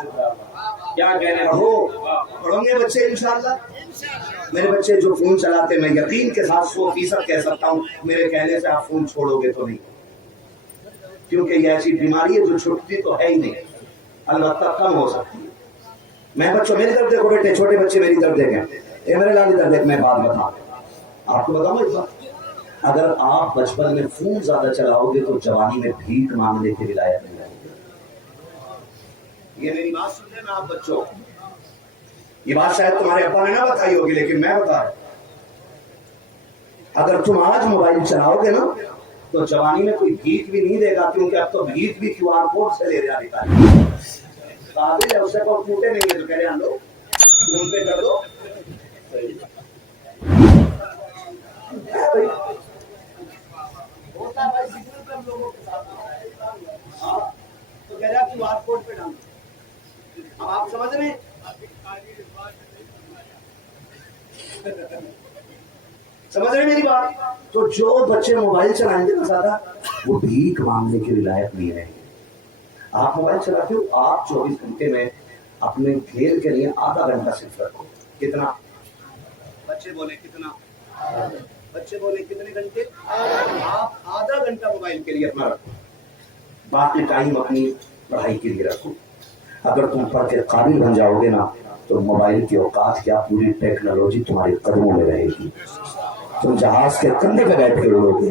کیا کہہ رہے ہو؟ پڑھوں گے بچے انشاءاللہ؟ میرے بچے جو فون چلاتے میں یقین کے ساتھ 100% کہہ سکتا ہوں میرے کہنے سے آپ فون چھوڑو گے تو نہیں، کیونکہ یہ ایسی بیماری ہے جو چھٹتی تو ہے ہی نہیں، البتہ کم ہو سکتی ہے۔ میں بچوں میری طرف دیکھو بیٹے، چھوٹے بچے میری طرف دیکھیں، اے میرے لال ادھر دیکھ، میں بات بتا آپ کو بتاؤں ایک بات، اگر آپ بچپن میں فون زیادہ چلاؤ گے تو جوانی میں بھیک مانگنے کی ولایت نہیں آئے گی۔ یہ میری بات سن رہے نا آپ بچوں، یہ بات شاید تمہارے ابا نے نہ بتائی ہوگی لیکن میں بتا رہا ہوں، اگر تم آج موبائل چلاؤ گے نا تو جوانی میں کوئی بھیک بھی نہیں دے گا، کیونکہ اب تو بھیک بھی QR کوڈ سے لے رہا دیتا ہے، قابل ہے اسے کوئی ٹوٹے نہیں ہے تو کہہ رہے ہیں لو فون پہ کر دو، ہوتا ہے بھائی سگنل پہ ہم لوگوں کے ساتھ تو کہہ رہا QR کوڈ پہ ڈالو۔ اب آپ سمجھ رہے ہیں؟ سمجھ رہے میری بات؟ تو جو بچے موبائل چلائیں گے نا زیادہ وہ بھیک مانگنے کی ولایت نہیں رہیں گے۔ آپ موبائل چلاتے ہو، آپ 24 گھنٹے میں اپنے کھیل کے لیے آدھا گھنٹہ صرف رکھو۔ کتنا؟ بچے بولے کتنا؟ بچے بولے کتنے گھنٹے؟ آپ آدھا گھنٹہ موبائل کے لیے اپنا رکھو، باقی ٹائم اپنی پڑھائی کے لیے رکھو۔ اگر تم پڑھ کے قابل بن جاؤ گے نا تو موبائل کی اوقات کیا پوری ٹیکنالوجی تمہارے قدموں میں رہے گی، تم جہاز کے کندھے پہ بیٹھ کے اڑو گے۔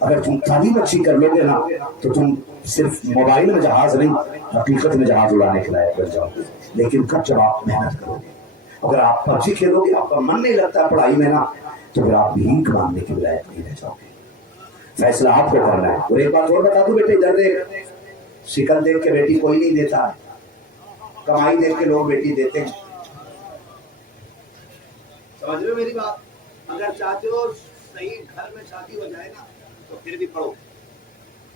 اگر تم تعلیم اچھی کر لو گے نا تو تم صرف موبائل میں جہاز نہیں حقیقت میں جہاز اڑانے کے لائق بن جاؤ گے، لیکن کب جب آپ محنت کرو گے۔ اگر آپ PUBG کھیلو گے، آپ کا من نہیں لگتا پڑھائی میں نا تو پھر آپ بھیک مانگنے کی ولایت نہیں رہ جاؤ گے۔ فیصلہ آپ کو کرنا ہے۔ اور ایک بات اور بتا دوں بیٹے، ادھر دیکھ، شکل دیکھ کے بیٹی کوئی نہیں دیتا ہے، کمائی دیکھ کے لوگ بیٹی دیتے ہیں۔ سمجھ رہے ہو میری بات؟ اگر چاہتے ہو صحیح گھر میں شادی ہو جائے نا تو پھر بھی پڑھو،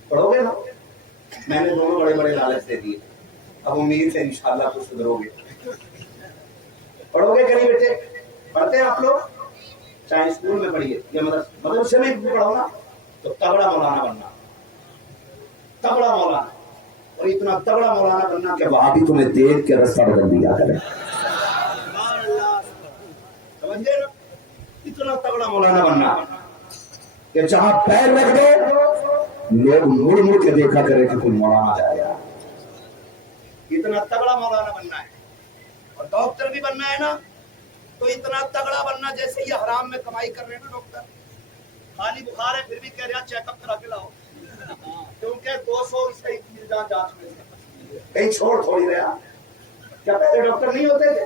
پڑھو گے نا؟ میں نے دونوں بڑے بڑے لالچ دے دیے، اب امید ہے انشاءاللہ کچھ سدھرو گے۔ پڑھو گے کہ نہیں بیٹے؟ پڑھتے ہیں آپ لوگ؟ چاہے اسکول میں پڑھیے یا مدرسے میں پڑھو نا تو تگڑا مولانا بننا، تگڑا مولانا، اور اتنا تگڑا مولانا بننا کہ وہاں بھی تمہیں دیکھ کے رستہ بدل دیا کرے۔ سمجھے نا؟ اتنا تگڑا مولانا بننا کہ جہاں پیر رکھ دو لوگ مڑ مڑ کے دیکھا کرے کہ کوئی مولانا جائے گا۔ اتنا تگڑا مولانا بننا ہے۔ اور ڈاکٹر بھی بننا ہے نا تو اتنا تگڑا بننا جیسے یہ حرام میں کمائی کر رہے ہیں نا ڈاکٹر، خالی بخار ہے پھر بھی کہہ رہا چیک اپ کرا کے لاؤ، کیونکہ 200 صحیح چیز جانچ میں کہیں چھوڑ تھوڑی رہا۔ کیا پہلے ڈاکٹر نہیں ہوتے تھے؟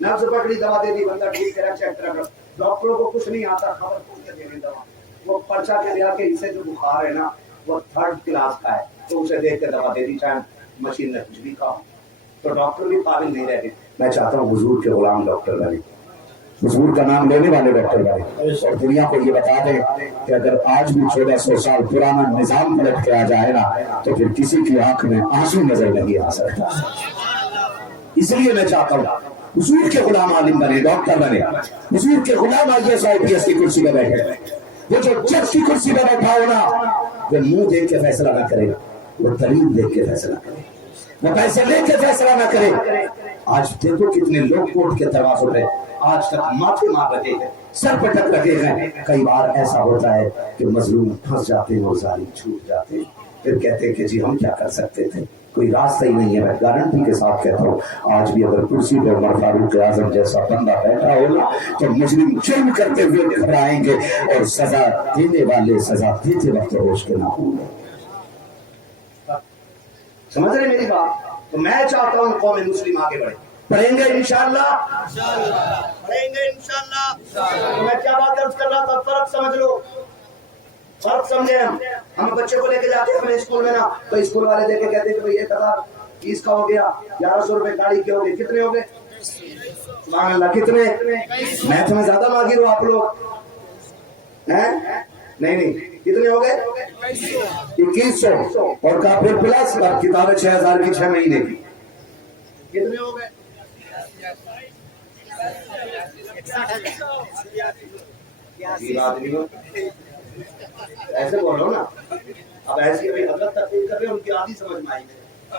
نبض پکڑی دوا دے دی، بندہ ٹھیک کرا چیک کرا کر، ڈاکٹروں کو کچھ نہیں آتا، خبر پوچھ کے دے دوا، وہ پرچہ کہہ دیا کہ اسے جو بخار ہے نا وہ 3rd کلاس کا ہے تو اسے دیکھ کے دوا دے دی، چاہے مشین نے کچھ بھی کہا۔ تو ڈاکٹر بھی قابل نہیں رہ گئے۔ میں چاہتا ہوں حضور کے غلام ڈاکٹر بنے، حضور کا نام لینے والے ڈاکٹر بنے، اور دنیا کو یہ بتا دیں کہ اگر آج بھی 1400 سال پرانا نظام پلٹ کے آ جائے نا تو پھر کسی کی آنکھ میں آنسو نظر نہیں آ سکتا۔ اس لیے میں چاہتا ہوں حضور کے غلام عالم بنے، ڈاکٹر بنے، حضور کے غلام IAS IPS کی کرسی پہ بیٹھے۔ وہ جو جج کی کرسی پہ بیٹھا ہو نا وہ منہ دیکھ کے فیصلہ نہ کرے، وہ دلیل دیکھ کے فیصلہ کرے، وہ پیسے لے کے فیصلہ نہ کرے۔ آج دیکھو کتنے لوگ کورٹ کے دروازوں پہ آج تک ماتھے مار رکھے ہیں، سر پہ ٹک رکھے ہیں۔ کئی بار ایسا ہوتا ہے کہ مظلوم پھنس جاتے ہیں اور ظالم چھوٹ جاتے ہیں، پھر کہتے ہیں کہ جی ہم کیا کر سکتے تھے، کوئی راستہ ہی نہیں ہے۔ میں گارنٹی کے ساتھ کہتا ہوں آج بھی اگر کرسی پہ عمر فاروق اعظم جیسا بندہ بیٹھا ہوگا تو مجرم جرم کرتے ہوئے گھبرائیں گے اور سزا دینے والے سزا دیتے وقت ہوش کے نہ ہوں گے۔ سمجھ رہے میری بات؟ تو میں چاہتا ہوں قوم مسلم آگے بڑھے، پڑھیں گے انشاءاللہ، پڑھیں گے انشاءاللہ۔ میں کیا بات عرض کر رہا تھا، فرق سمجھ لو، فرق سمجھے۔ ہم بچے کو لے کے جاتے ہیں ہمیں اسکول میں نا تو اسکول والے دیکھ کے کہتے ہیں کہ بھئی 1000 فیس کا ہو گیا، 1100 روپے گاڑی کے ہو گئے، کتنے ہو گئے؟ سبحان اللہ، کتنے؟ میتھ میں زیادہ ماہر ہو آپ لوگ ہیں؟ نہیں، کتنے ہو گئے؟ 2100، اور کافر پلس کتابیں 6000 کی 6 مہینے کی، کتنے ہو گئے؟ ایسے بولو نا، اب ایسی حضرت تقریر کر رہے ہیں ان کی آدھی سمجھ میں آئی ہے۔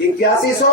8100।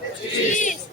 25।